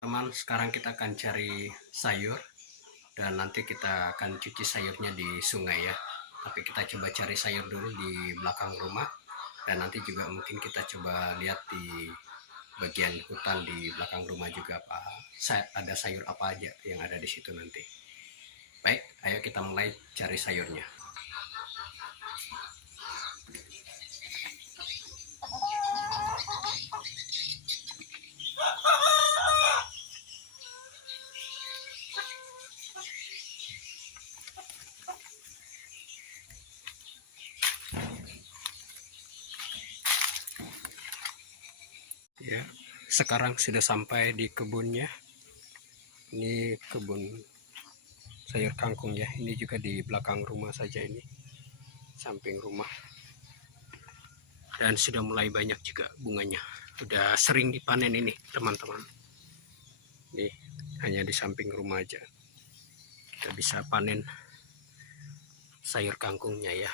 Teman, sekarang kita akan cari sayur dan nanti kita akan cuci sayurnya di sungai ya. Tapi kita coba cari sayur dulu di belakang rumah dan nanti juga mungkin kita coba lihat di bagian hutan di belakang rumah juga apa ada sayur apa aja yang ada di situ nanti. Baik, ayo kita mulai cari sayurnya. Ya, sekarang sudah sampai di kebunnya. Ini kebun sayur kangkung ya. Ini juga di belakang rumah saja ini, samping rumah. Dan sudah mulai banyak juga bunganya. Sudah sering dipanen ini teman-teman. Nih, hanya di samping rumah aja kita bisa panen sayur kangkungnya ya.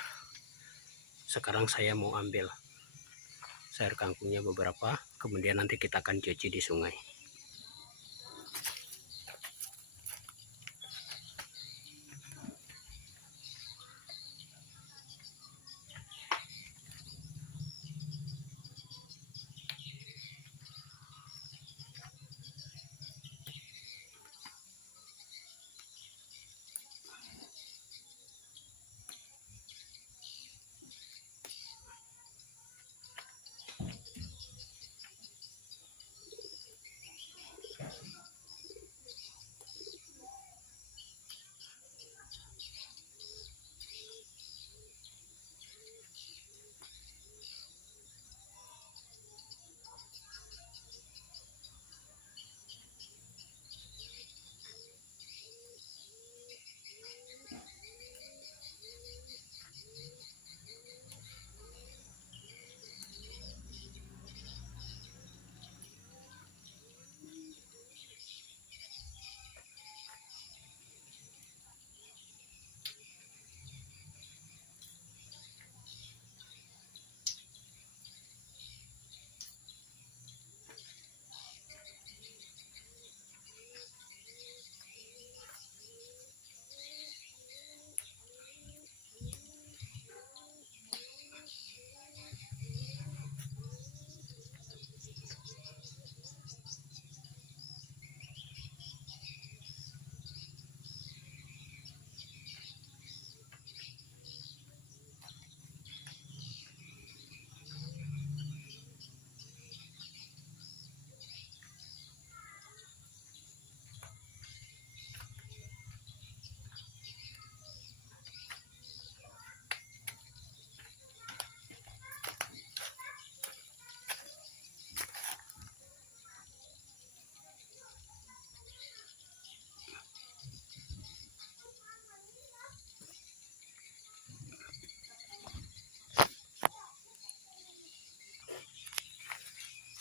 Sekarang saya mau ambil sayur kangkungnya beberapa, kemudian nanti kita akan cuci di sungai.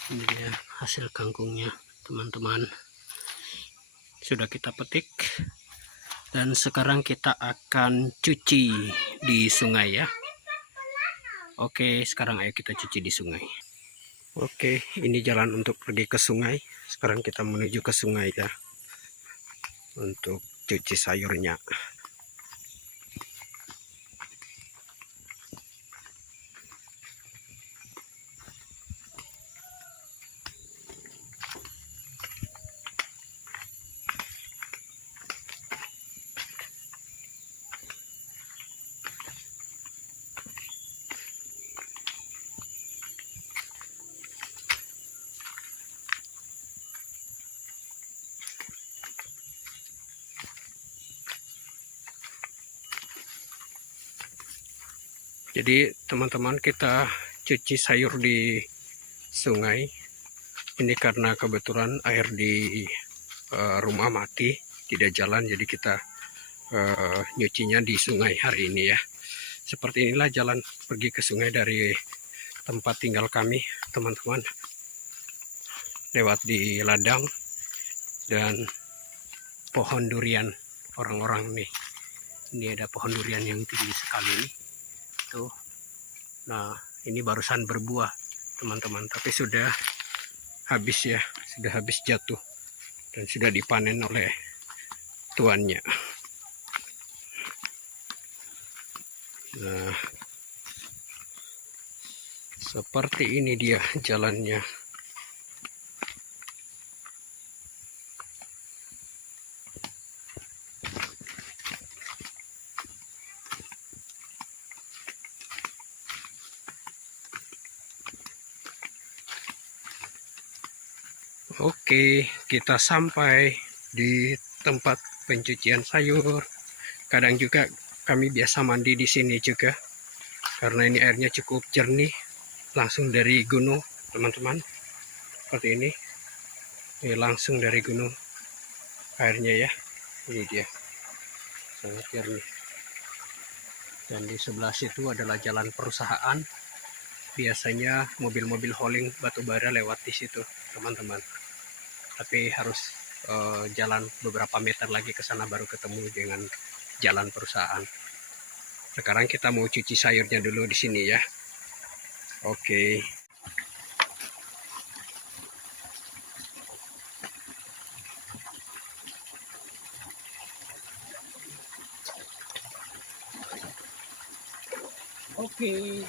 Ini dia hasil kangkungnya teman-teman, sudah kita petik dan sekarang kita akan cuci di sungai ya. Oke, sekarang ayo kita cuci di sungai. Oke, ini jalan untuk pergi ke sungai. Sekarang kita menuju ke sungai ya untuk cuci sayurnya. Jadi teman-teman, kita cuci sayur di sungai ini karena kebetulan air di rumah mati, tidak jalan, jadi kita nyucinya di sungai hari ini ya. Seperti inilah jalan pergi ke sungai dari tempat tinggal kami teman-teman, lewat di ladang dan pohon durian orang-orang nih. Ini ada pohon durian yang tinggi sekali nih tuh. Nah, ini barusan berbuah teman-teman, tapi sudah habis ya, sudah habis jatuh. dan sudah dipanen oleh tuannya. Nah, seperti ini dia jalannya. Oke, kita sampai di tempat pencucian sayur. Kadang juga kami biasa mandi di sini juga, karena ini airnya cukup jernih, langsung dari gunung, teman-teman. Seperti ini. Ini langsung dari gunung airnya ya. Ini dia, sangat jernih. Dan di sebelah situ adalah jalan perusahaan. Biasanya mobil-mobil hauling batubara lewat di situ, teman-teman. Tapi harus jalan beberapa meter lagi ke sana baru ketemu dengan jalan perusahaan. Sekarang kita mau cuci sayurnya dulu di sini ya. Oke. Oke,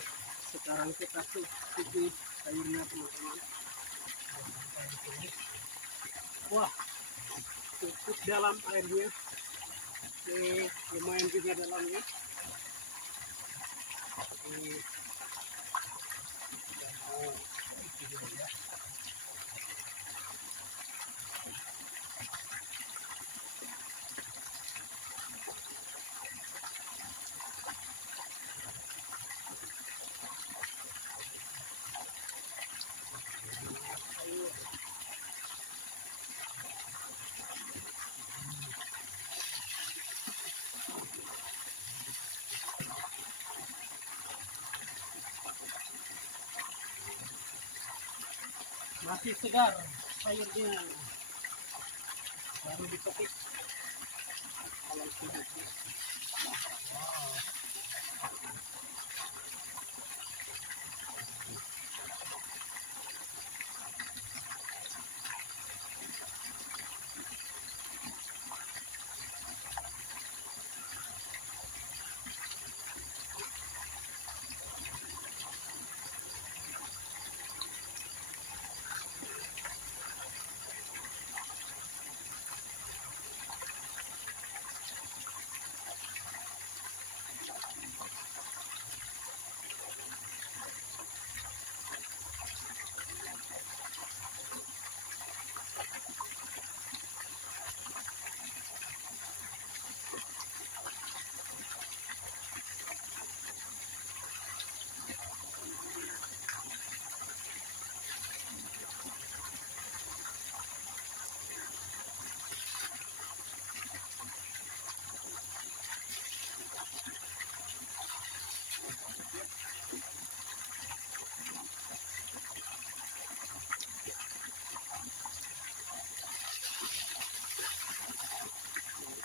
sekarang kita cuci sayurnya, teman-teman. Wah, cukup dalam airnya. Oke, lumayan juga dalamnya. Masih segar sayurnya, baru dipetik. Kalau sudah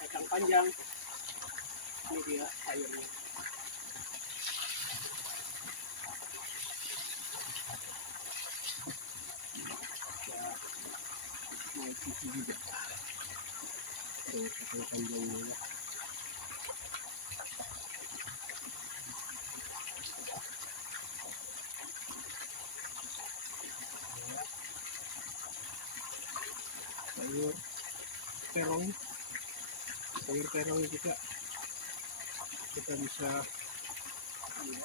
kacang panjang. Ini dia sayurnya. Mau cuci juga. Kacang panjangnya. Sayur terong, juga kita bisa ya.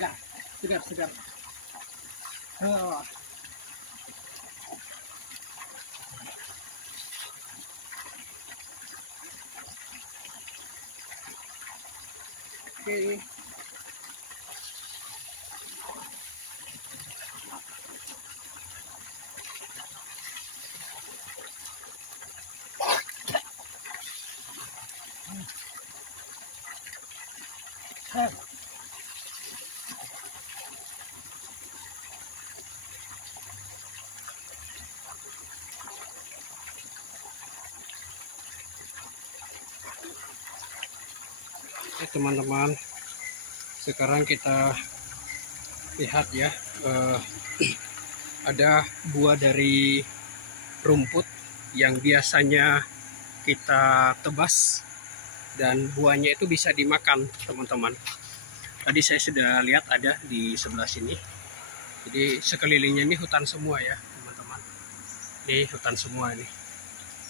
segar, segar, segar. Oh. Oke. Teman-teman, sekarang kita lihat ya, ada buah dari rumput yang biasanya kita tebas dan buahnya itu bisa dimakan, teman-teman. Tadi saya sudah lihat ada di sebelah sini. Jadi sekelilingnya ini hutan semua ya, teman-teman. Ini hutan semua ini.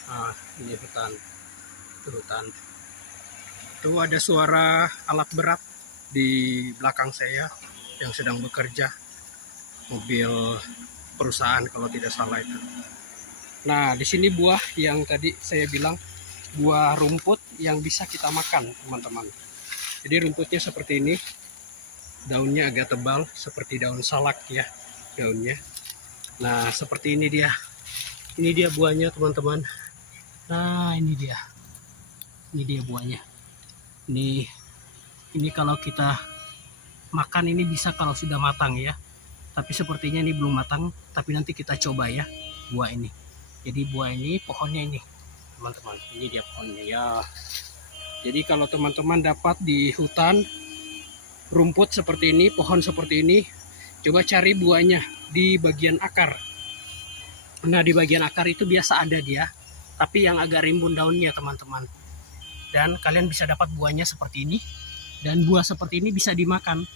Nah, ini hutan. Itu hutan. Itu ada suara alat berat di belakang saya yang sedang bekerja, mobil perusahaan kalau tidak salah itu. Nah, di sini buah yang tadi saya bilang buah rumput yang bisa kita makan, teman-teman. Jadi rumputnya seperti ini, daunnya agak tebal seperti daun salak ya daunnya. Nah, seperti ini dia buahnya, teman-teman. Nah, ini dia buahnya. Ini kalau kita makan ini bisa kalau sudah matang ya, tapi sepertinya ini belum matang, tapi nanti kita coba ya buah ini. Jadi buah ini pohonnya ini, teman-teman, ini dia pohonnya ya. Jadi kalau teman-teman dapat di hutan rumput seperti ini, pohon seperti ini, coba cari buahnya di bagian akar. Nah, di bagian akar itu biasa ada dia, tapi yang agak rimbun daunnya, teman-teman. Dan kalian bisa dapat buahnya seperti ini. Dan buah seperti ini bisa dimakan.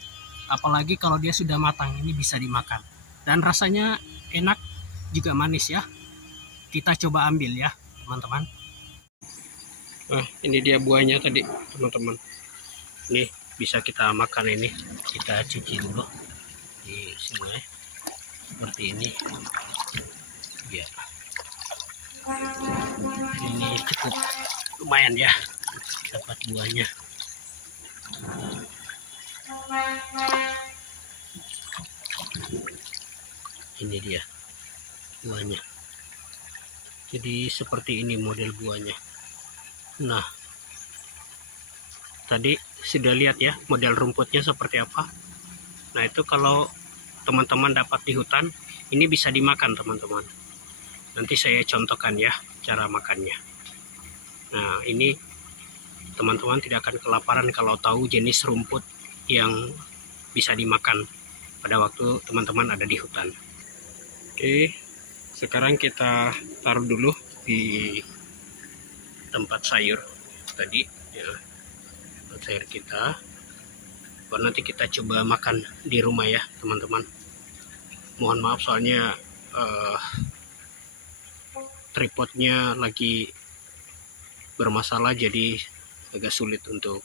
Apalagi kalau dia sudah matang, ini bisa dimakan. Dan rasanya enak, juga manis ya. Kita coba ambil ya, teman-teman. Nah, ini dia buahnya tadi, teman-teman. Ini bisa kita makan ini. Kita cuci dulu di sungai. Seperti ini. Ya. Ini cukup lumayan ya. Dapat buahnya. Ini dia buahnya. Jadi seperti ini model buahnya. Nah, tadi sudah lihat ya model rumputnya seperti apa. Nah, itu kalau teman-teman dapat di hutan, ini bisa dimakan, teman-teman. Nanti saya contohkan ya cara makannya. Nah, ini teman-teman tidak akan kelaparan kalau tahu jenis rumput yang bisa dimakan pada waktu teman-teman ada di hutan. Oke, sekarang kita taruh dulu di tempat sayur tadi ya, tempat sayur kita. Nanti kita coba makan di rumah ya, teman-teman. Mohon maaf soalnya tripodnya lagi bermasalah, jadi agak sulit untuk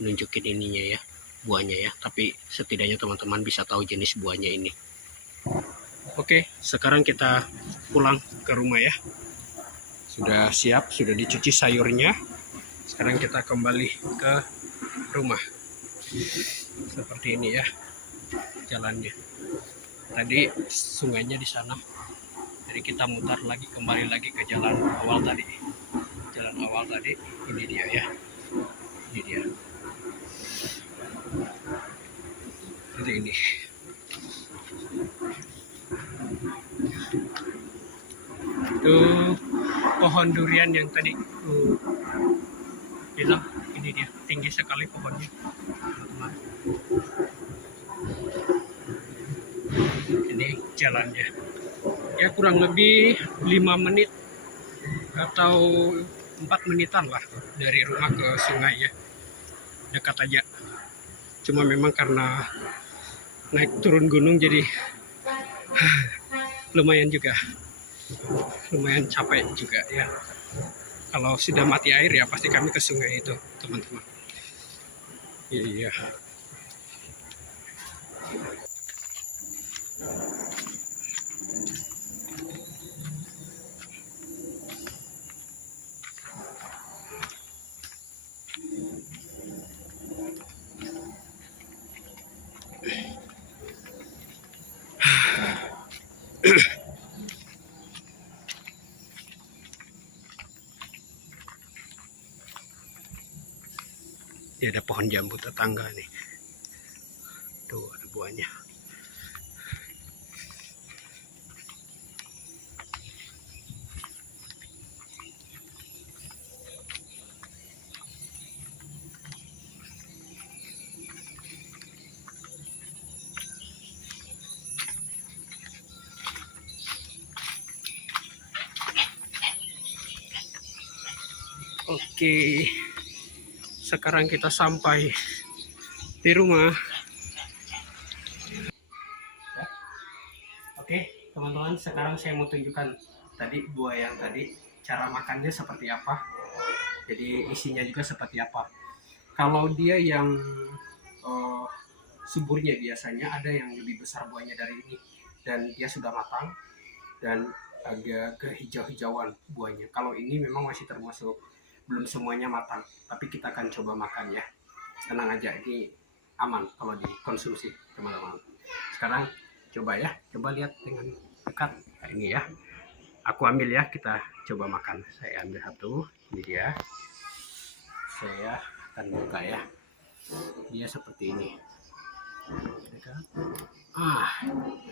menunjukin ininya ya, buahnya ya, tapi setidaknya teman-teman bisa tahu jenis buahnya ini. Oke, sekarang kita pulang ke rumah ya. Sudah siap, sudah dicuci sayurnya. Sekarang kita kembali ke rumah. Seperti ini ya jalannya. Tadi sungainya di sana, jadi kita mutar lagi, kembali lagi ke jalan awal tadi. Jalan awal tadi, ini dia ya. Ini dia. Jadi ini. Itu pohon durian yang tadi bilang, ini dia, tinggi sekali pohonnya, teman-teman. Ini jalannya. Ya kurang lebih 5 menit atau 4 menitan lah dari rumah ke sungai ya. Dekat aja. Cuma memang karena naik turun gunung jadi lumayan juga. Lumayan capek juga ya. Kalau sudah mati air ya pasti kami ke sungai itu, teman-teman. Iya. Ini ada pohon jambu tetangga nih. Tuh ada buahnya. Oke, sekarang kita sampai di rumah. Oke, teman-teman, sekarang saya mau tunjukkan tadi buah yang tadi, cara makannya seperti apa. Jadi isinya juga seperti apa. Kalau dia yang suburnya biasanya ada yang lebih besar buahnya dari ini, dan dia sudah matang dan agak kehijau-hijauan buahnya. Kalau ini memang masih termasuk belum semuanya matang, tapi kita akan coba makan ya. Tenang aja, ini aman kalau dikonsumsi teman-teman. Sekarang coba ya, coba lihat dengan dekat. Nah, ini ya, aku ambil ya, kita coba makan. Saya ambil satu, ini dia. Saya akan buka ya. Dia seperti ini.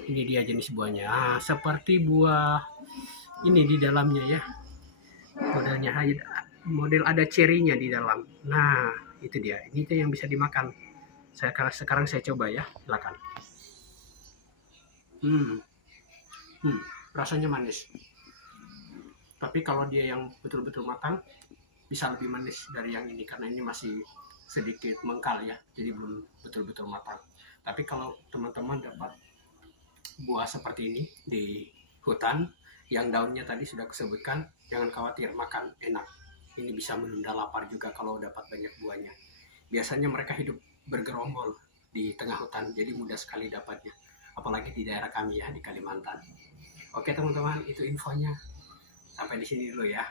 Ini dia jenis buahnya. Seperti buah ini di dalamnya ya. Model ada cerinya di dalam. Nah, itu dia. Ini tuh yang bisa dimakan. Sekarang saya coba ya. Silakan. Rasanya manis. Tapi kalau dia yang betul-betul matang, bisa lebih manis dari yang ini karena ini masih sedikit mengkal ya, jadi belum betul-betul matang. Tapi kalau teman-teman dapat buah seperti ini di hutan yang daunnya tadi sudah disebutkan, jangan khawatir, makan enak. Ini bisa menunda lapar juga kalau dapat banyak buahnya. Biasanya mereka hidup bergerombol di tengah hutan, jadi mudah sekali dapatnya. Apalagi di daerah kami ya, di Kalimantan. Oke teman-teman, itu infonya. Sampai di sini dulu ya.